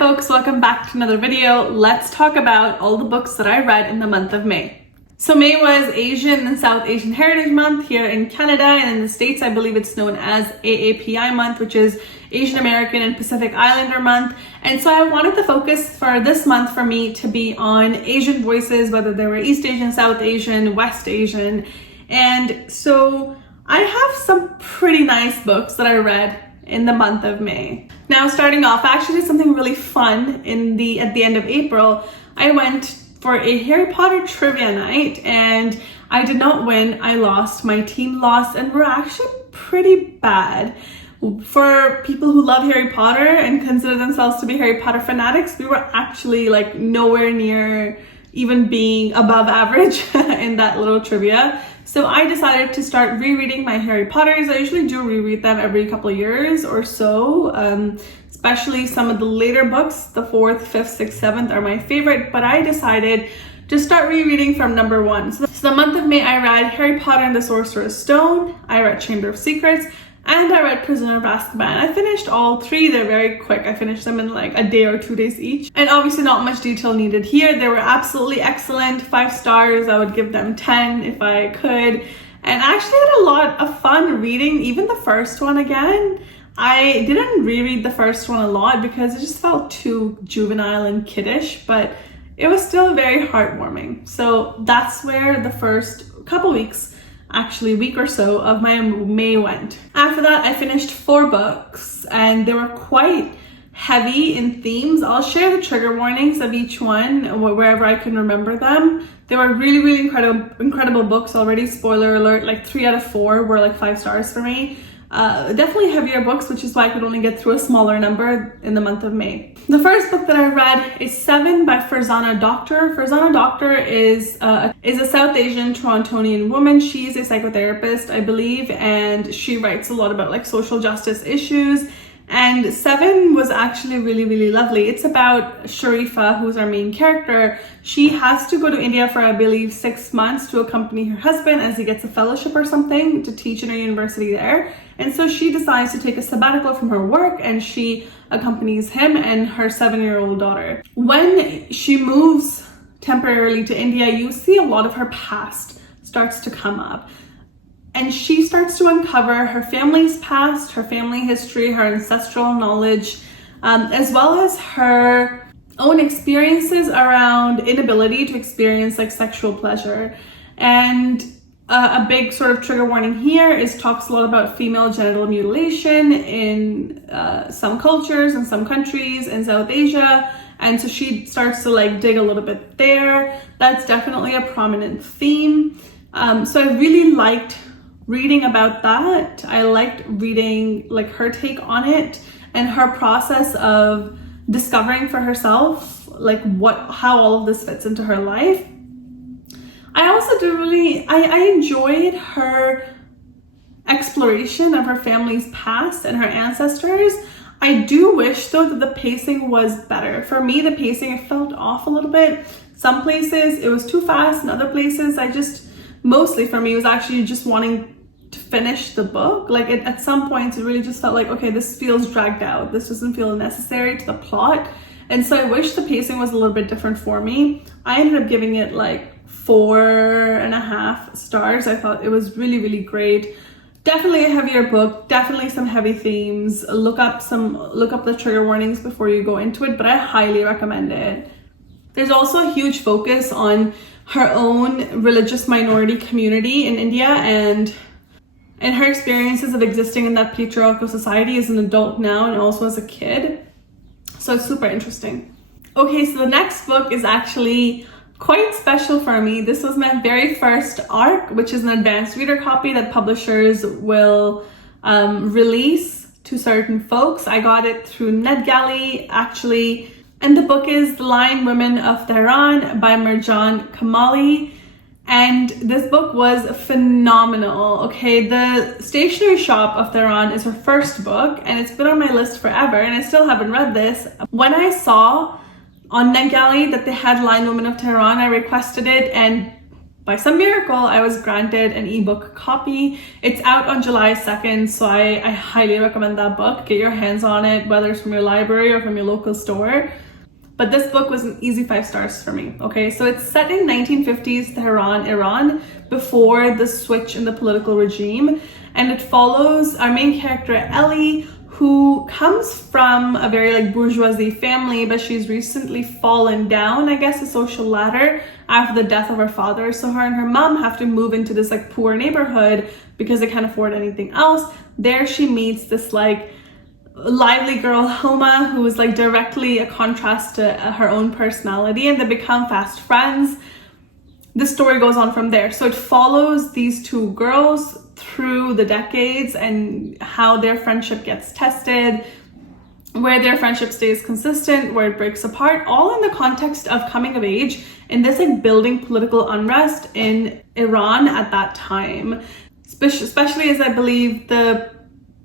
folks, welcome back to another video. Let's talk about all the books that I read in the month of May. So May was Asian and South Asian Heritage Month here in Canada, and in the States I believe it's known as AAPI Month, which is Asian American and Pacific Islander Month. And so I wanted the focus for this month for me to be on Asian voices, whether they were East Asian, South Asian, West Asian. And so I have some pretty nice books that I read in the month of May. Now, starting off, I actually did something really fun at the end of April. I went for a Harry Potter trivia night and I did not win. I lost. My team lost, and we're actually pretty bad. For people who love Harry Potter and consider themselves to be Harry Potter fanatics, we were actually like nowhere near even being above average in that little trivia. So I decided to start rereading my Harry Potters. I usually do reread them every couple of years or so, especially some of the later books. The 4th, 5th, 6th, 7th are my favorite, but I decided to start rereading from number 1. So the month of May, I read Harry Potter and the Sorcerer's Stone, I read Chamber of Secrets, and I read Prisoner of Azkaban. I finished all 3. They're very quick. I finished them in like a day or 2 days each. And obviously not much detail needed here. They were absolutely excellent. 5 stars. I would give them 10 if I could. And I actually had a lot of fun reading even the first one again. I didn't reread the first one a lot because it just felt too juvenile and kiddish, but it was still very heartwarming. So that's where the first couple weeks, actually week or so, of my May went. After that, I finished 4 books and they were quite heavy in themes. I'll share the trigger warnings of each one wherever I can remember them. They were really incredible books already. Spoiler alert, like 3 out of 4 were like 5 stars for me. Definitely heavier books, which is why I could only get through a smaller number in the month of May. The first book that I read is 7 by Farzana Doctor. Farzana Doctor is a South Asian Torontonian woman. She's a psychotherapist, I believe, and she writes a lot about like social justice issues. And 7 was actually really lovely. It's about Sharifa, who's our main character. She has to go to India for, I believe, 6 months to accompany her husband as he gets a fellowship or something to teach in a university there. And so she decides to take a sabbatical from her work and she accompanies him and her 7-year-old daughter. When she moves temporarily to India, you see a lot of her past starts to come up. And she starts to uncover her family's past, her family history, her ancestral knowledge, as well as her own experiences around inability to experience like sexual pleasure. And a big sort of trigger warning here is talks a lot about female genital mutilation in some cultures and some countries in South Asia. And so she starts to like dig a little bit there. That's definitely a prominent theme. So I really liked reading about that. I liked reading like her take on it and her process of discovering for herself like how all of this fits into her life. I also I enjoyed her exploration of her family's past and her ancestors. I do wish though that the pacing was better. For me, the pacing, it felt off a little bit. Some places it was too fast, and other places mostly for me, it was actually just wanting to finish the book. Like at some points it really just felt like, okay, this feels dragged out. This doesn't feel necessary to the plot. And so I wish the pacing was a little bit different for me. I ended up giving it like 4.5 stars. I thought it was really great. Definitely a heavier book, definitely some heavy themes. Look up the trigger warnings before you go into it, but I highly recommend it. There's also a huge focus on her own religious minority community in India and her experiences of existing in that patriarchal society as an adult now and also as a kid. So it's super interesting. Okay, so the next book is actually quite special for me. This was my very first ARC, which is an advanced reader copy that publishers will release to certain folks. I got it through NetGalley actually. And the book is The Lion Women of Tehran by Mirjan Kamali. And this book was phenomenal. Okay, The Stationery Shop of Tehran is her first book and it's been on my list forever and I still haven't read this. When I saw on NetGalley that they had Lion Women of Tehran, I requested it and by some miracle, I was granted an ebook copy. It's out on July 2nd, so I highly recommend that book. Get your hands on it, whether it's from your library or from your local store. But this book was an easy 5 stars for me, okay? So it's set in 1950s Tehran, Iran, before the switch in the political regime. And it follows our main character, Ellie, who comes from a very like bourgeoisie family, but she's recently fallen down, I guess, the social ladder after the death of her father. So her and her mom have to move into this like poor neighborhood because they can't afford anything else. There she meets this like lively girl, Homa, who is like directly a contrast to her own personality, and they become fast friends. The story goes on from there. So it follows these two girls through the decades and how their friendship gets tested, where their friendship stays consistent, where it breaks apart, all in the context of coming of age in this like building political unrest in Iran at that time. Especially as I believe the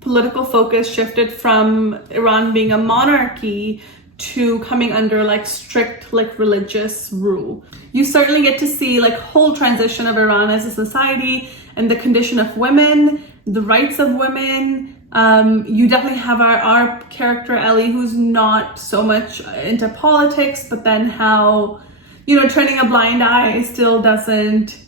political focus shifted from Iran being a monarchy to coming under like strict like religious rule. You certainly get to see like whole transition of Iran as a society and the condition of women, the rights of women. You definitely have our character Ellie, who's not so much into politics, but then how, you know, turning a blind eye still doesn't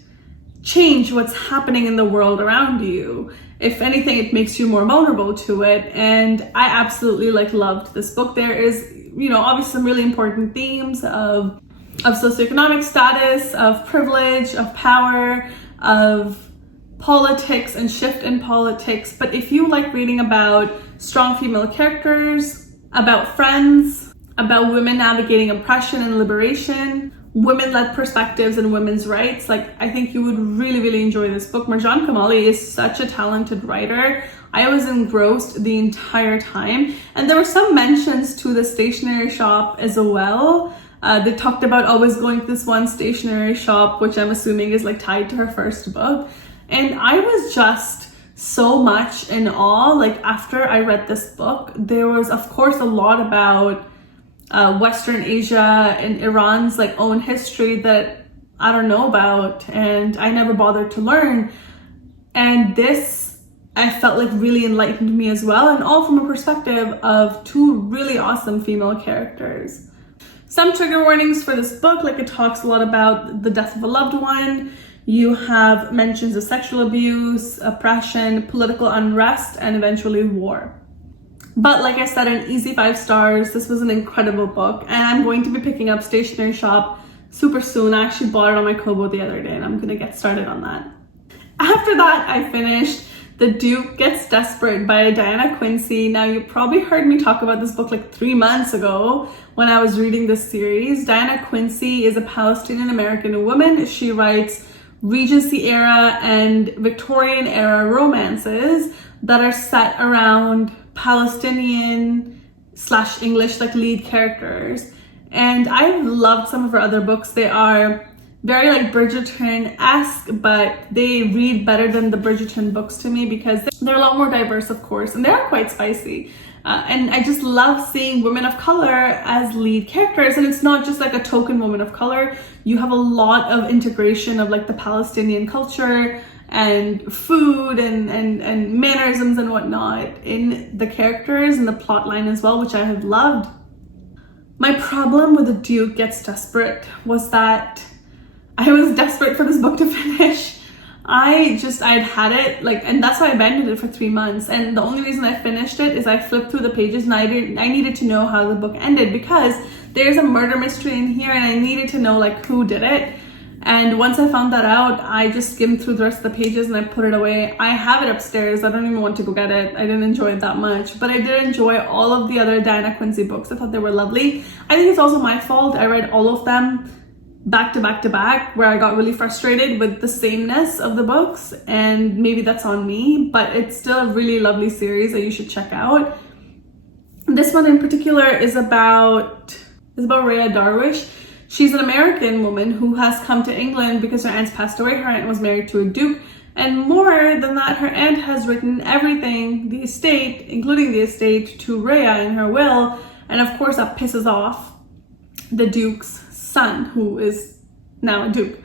change what's happening in the world around you. If anything, it makes you more vulnerable to it. And I absolutely like loved this book. There is, you know, obviously some really important themes of socioeconomic status, of privilege, of power, of politics and shift in politics. But if you like reading about strong female characters, about friends, about women navigating oppression and liberation, women-led perspectives and women's rights, like I think you would really, really enjoy this book. Marjan Kamali is such a talented writer. I was engrossed the entire time. And there were some mentions to the stationery shop as well. They talked about always going to this one stationery shop, which I'm assuming is like tied to her first book. And I was just so much in awe. Like after I read this book, there was of course a lot about Western Asia and Iran's like own history that I don't know about and I never bothered to learn. And this, I felt like really enlightened me as well, and all from a perspective of two really awesome female characters. Some trigger warnings for this book, like it talks a lot about the death of a loved one. You have mentions of sexual abuse, oppression, political unrest, and eventually war. But like I said, an easy 5 stars. This was an incredible book, and I'm going to be picking up Stationery Shop super soon. I actually bought it on my Kobo the other day, and I'm gonna get started on that. After that, I finished The Duke Gets Desperate by Diana Quincy. Now, you probably heard me talk about this book like 3 months ago when I was reading this series. Diana Quincy is a Palestinian American woman. She writes Regency era and Victorian era romances that are set around Palestinian / English like lead characters. And I've loved some of her other books. They are very like Bridgerton-esque, but they read better than the Bridgerton books to me because they're a lot more diverse, of course, and they are quite spicy. And I just love seeing women of color as lead characters. And it's not just like a token woman of color. You have a lot of integration of like the Palestinian culture and food and mannerisms and whatnot in the characters and the plot line as well, which I have loved. My problem with The Duke Gets Desperate was that I was desperate for this book to finish. I'd had it like, and that's why I abandoned it for 3 months. And the only reason I finished it is I flipped through the pages and I needed to know how the book ended because there's a murder mystery in here and I needed to know like who did it. And once I found that out, I just skimmed through the rest of the pages and I put it away. I have it upstairs. I don't even want to go get it. I didn't enjoy it that much, but I did enjoy all of the other Diana Quincy books. I thought they were lovely. I think it's also my fault. I read all of them back to back to back, where I got really frustrated with the sameness of the books, and maybe that's on me, but it's still a really lovely series that you should check out. This one in particular is about Rhea Darwish. She's an American woman who has come to England because her aunt's passed away. Her aunt was married to a duke, and more than that, her aunt has written everything, the estate, including the estate, to Rhea in her will, and of course that pisses off the duke's son, who is now a duke.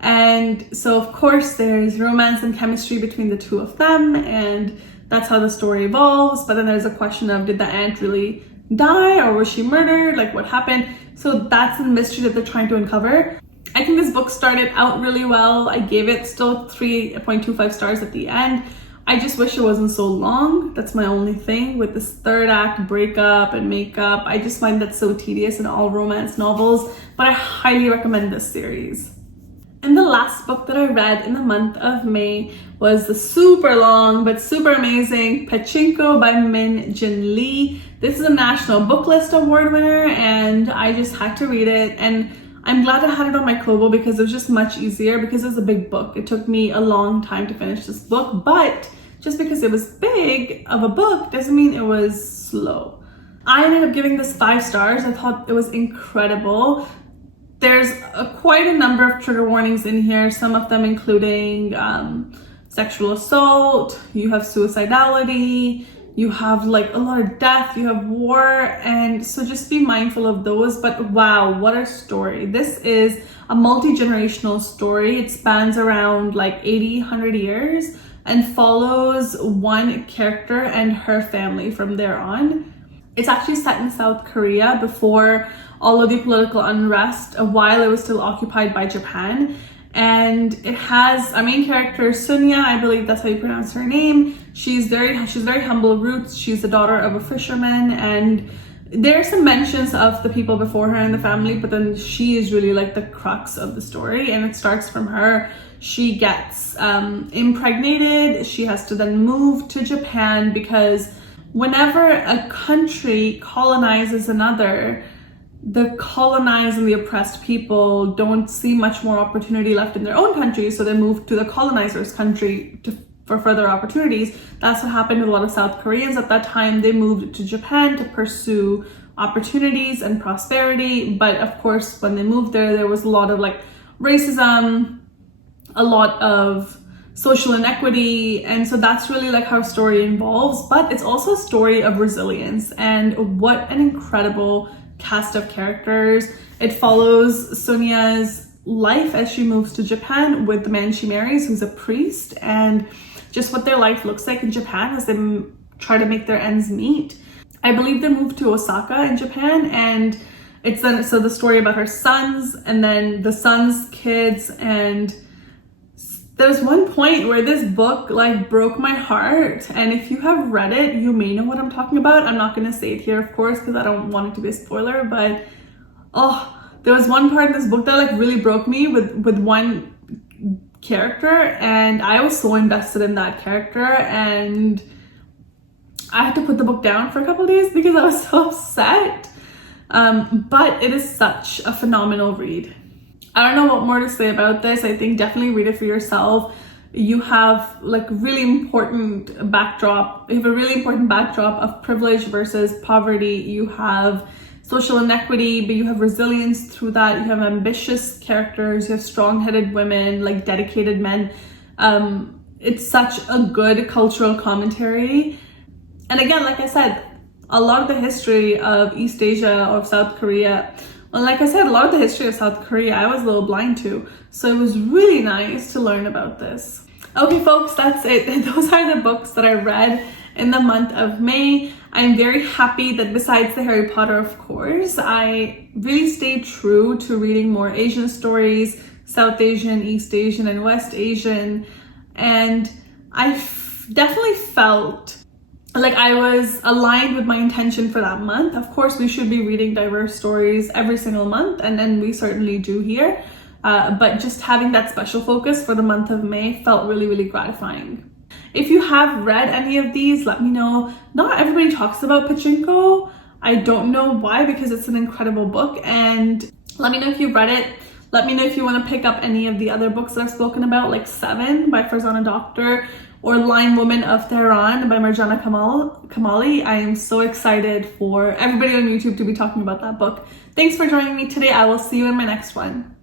And so of course there's romance and chemistry between the two of them, and that's how the story evolves. But then there's a question of, did the aunt really die, or was she murdered? Like, what happened? So that's the mystery that they're trying to uncover. I think this book started out really well. I gave it still 3.25 stars at the end. I just wish it wasn't so long. That's my only thing with this third act breakup and makeup. I just find that so tedious in all romance novels, but I highly recommend this series. And the last book that I read in the month of May was the super long but super amazing Pachinko by Min Jin Lee. This is a National Book List Award winner, and I just had to read it. And I'm glad I had it on my Kobo because it was just much easier, because it's a big book. It took me a long time to finish this book, but just because it was big of a book doesn't mean it was slow. I ended up giving this 5 stars. I thought it was incredible. There's quite a number of trigger warnings in here, some of them including sexual assault, you have suicidality, you have like a lot of death, you have war, and so just be mindful of those. But wow, what a story. This is a multi-generational story. It spans around like 100 years and follows one character and her family from there on. It's actually set in South Korea before all of the political unrest, while it was still occupied by Japan. And it has a main character, Sunya, I believe that's how you pronounce her name. She's very humble roots. She's the daughter of a fisherman, and there are some mentions of the people before her in the family, but then she is really like the crux of the story, and it starts from her. She gets impregnated. She has to then move to Japan, because whenever a country colonizes another, the colonized and the oppressed people don't see much more opportunity left in their own country, so they move to the colonizer's country for further opportunities. That's what happened with a lot of South Koreans at that time. They moved to Japan to pursue opportunities and prosperity, but of course when they moved there was a lot of like racism, a lot of social inequity, and so that's really like how story involves. But it's also a story of resilience, and what an incredible cast of characters. It follows Sunya's life as she moves to Japan with the man she marries, who's a priest, and just what their life looks like in Japan as they try to make their ends meet. I believe they moved to Osaka in Japan, and it's then so the story about her sons and then the sons' kids. And there's one point where this book like broke my heart, and if you have read it, you may know what I'm talking about. I'm not going to say it here, of course, because I don't want it to be a spoiler, but there was one part in this book that like really broke me with one character, and I was so invested in that character, and I had to put the book down for a couple of days because I was so upset. But it is such a phenomenal read. I don't know what more to say about this. I think definitely read it for yourself. You have like really important backdrop. You have a really important backdrop of privilege versus poverty. You have social inequity, but you have resilience through that. You have ambitious characters. You have strong-headed women, like dedicated men. It's such a good cultural commentary. And again, like I said, a lot of the history of East Asia or South Korea, well, like I said, a lot of the history of South Korea I was a little blind to, so it was really nice to learn about this. Okay folks, that's it. Those are the books that I read in the month of May. I'm very happy that besides the Harry Potter, of course, I really stayed true to reading more Asian stories, South Asian, East Asian, and West Asian, and I definitely felt like I was aligned with my intention for that month. Of course, we should be reading diverse stories every single month, and we certainly do here. But just having that special focus for the month of May felt really, really gratifying. If you have read any of these, let me know. Not everybody talks about Pachinko. I don't know why, because it's an incredible book. And let me know if you've read it. Let me know if you want to pick up any of the other books that I've spoken about, like Seven by Farzana Doctor, or Lion Woman of Tehran by Marjana Kamali. I am so excited for everybody on YouTube to be talking about that book. Thanks for joining me today. I will see you in my next one.